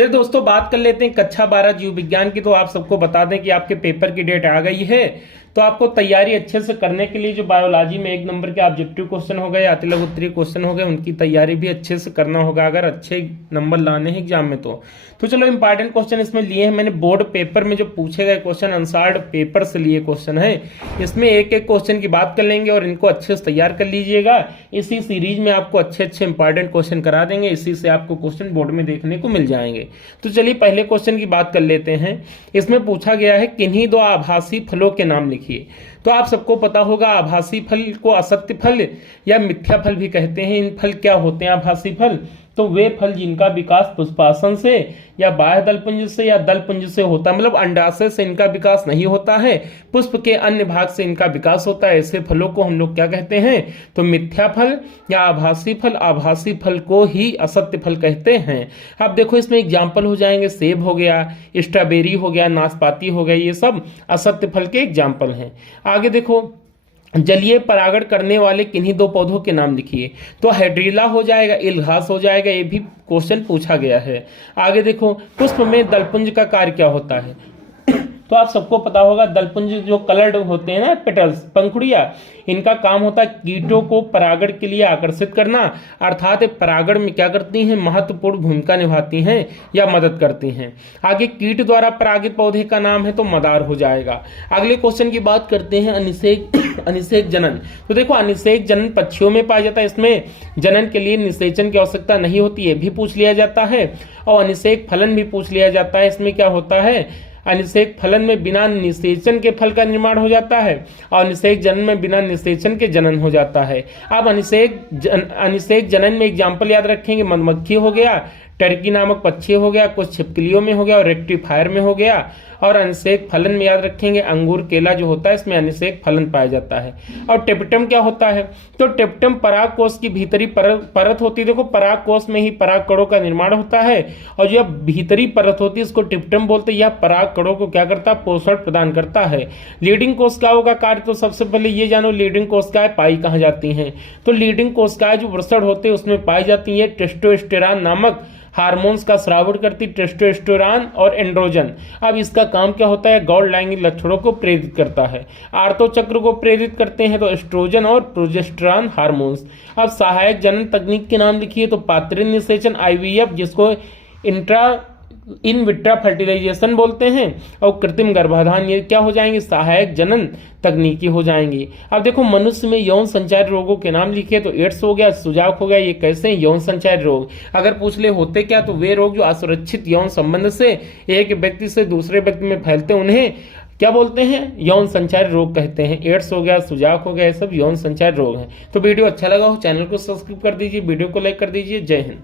चलिए दोस्तों, बात कर लेते हैं कक्षा 12 जीव विज्ञान की। तो आप सबको बता दें कि आपके पेपर की डेट आ गई है। तो आपको तैयारी अच्छे से करने के लिए जो बायोलॉजी में 1 नंबर के ऑब्जेक्टिव क्वेश्चन हो गए, अति लघु उत्तरीय क्वेश्चन हो गए, उनकी तैयारी भी अच्छे से करना होगा अगर अच्छे नंबर लाने हैं एग्जाम में। तो चलो इंपॉर्टेंट क्वेश्चन इसमें लिए हैं मैंने। बोर्ड पेपर में जो पूछे गए क्वेश्चन आंसर्ड पेपर से लिए क्वेश्चन है, इसमें एक एक क्वेश्चन की बात कर लेंगे और इनको अच्छे से तैयार कर लीजिएगा। इसी सीरीज में आपको अच्छे अच्छे इंपॉर्टेंट क्वेश्चन करा देंगे, इसी से आपको क्वेश्चन बोर्ड में देखने को मिल जाएंगे। तो चलिए पहले क्वेश्चन की बात कर लेते हैं। इसमें पूछा गया है किन्हीं दो आभासी फलों के नाम लिखिए। तो आप सबको पता होगा आभासी फल को असत्य फल या मिथ्या फल भी कहते हैं। इन फल क्या होते हैं आभासी फल? तो वे फल जिनका विकास पुष्पासन से या बाह्य दलपुंज से या दलपुंज से होता है, मतलब अंडाशय से इनका विकास नहीं होता है, पुष्प के अन्य भाग से इनका विकास होता है। ऐसे फलों को हम लोग क्या कहते हैं? तो मिथ्या फल या आभासी फल। आभासी फल को ही असत्य फल कहते हैं। अब देखो इसमें एग्जाम्पल हो जाएंगे, सेब हो गया, स्ट्रॉबेरी हो गया, नाशपाती हो गया, ये सब असत्य फल के एग्जाम्पल हैं। आगे देखो, जलीय परागण करने वाले किन्हीं दो पौधों के नाम लिखिए। तो हाइड्रीला हो जाएगा, इलघास हो जाएगा, ये भी क्वेश्चन पूछा गया है। आगे देखो, पुष्प में दलपुंज का कार्य क्या होता है? तो आप सबको पता होगा दलपुंज जो कलर्ड होते हैं ना, पेटल्स, पंखुड़ियां, इनका काम होता है कीटों को परागण के लिए आकर्षित करना, अर्थात परागण में क्या करती हैं? महत्वपूर्ण भूमिका निभाती हैं या मदद करती हैं। आगे कीट द्वारा परागित पौधे का नाम है तो मदार हो जाएगा। अगले क्वेश्चन की बात करते हैं अनिषेक जनन। तो देखो अनिषेक जनन पक्षियों में पाया जाता है, इसमें जनन के लिए निषेचन की आवश्यकता नहीं होती है, भी पूछ लिया जाता है। और अनिषेक फलन भी पूछ लिया जाता है। इसमें क्या होता है? अनिषेक फलन में बिना निषेचन के फल का निर्माण हो जाता है और अनिषेक जनन में बिना निषेचन के जनन हो जाता है। अब अनिषेक जनन में एग्जाम्पल याद रखेंगे, मधुमक्खी हो गया, टर्की नामक पक्षी हो गया, कुछ छिपकलियों में हो गया और रेक्टिफायर में हो गया। और अनिषेक फलन में याद रखेंगे अंगूर, केला जो होता है इसमें अनिषेक फलन पाया जाता है। और टेप्टम क्या होता है? तो टेप्टम पराग कोश की भीतरी परत होती है। देखो पराग कोश में ही पराग कणों का निर्माण होता है और जो भीतरी परत होती है इसको टेप्टम बोलते हैं। यह पराग कणों को क्या करता है? पोषण प्रदान करता है। लीडिंग कोशिकाओं का कार्य, तो सबसे पहले ये जानो लीडिंग कोशिकाएं पाई कहाँ जाती हैं? तो लीडिंग कोशिकाएं जो वृषण होते हैं उसमें पाई जाती है। टेस्टोस्टेरोन नामक हार्मोन्स का स्रावण करती, टेस्टोस्टेरोन और एंड्रोजन। अब इसका काम क्या होता है? गौण लैंगिक लक्षणों को प्रेरित करता है। आर्तो चक्र को प्रेरित करते हैं तो एस्ट्रोजन और प्रोजेस्टेरॉन हार्मोन्स। अब सहायक जनन तकनीक के नाम लिखिए। तो पात्रीय निषेचन IVF, जिसको इन विट्रा फर्टिलाइजेशन बोलते हैं, और कृत्रिम गर्भाधान, ये क्या हो जाएंगे? सहायक जनन तकनीकी हो जाएंगी। अब देखो मनुष्य में यौन संचार रोगों के नाम लिखे। तो एड्स हो गया, सुजाक हो गया, ये कैसे हैं? यौन संचार रोग। अगर पूछ ले होते क्या, तो वे रोग जो असुरक्षित यौन संबंध से एक व्यक्ति से दूसरे व्यक्ति में फैलते उन्हें क्या बोलते हैं? यौन संचार रोग कहते हैं। एड्स हो गया, सुजाक हो गया, ये सब यौन संचार रोग हैं। तो वीडियो अच्छा लगा हो चैनल को सब्सक्राइब कर दीजिए, वीडियो को लाइक कर दीजिए। जय हिंद।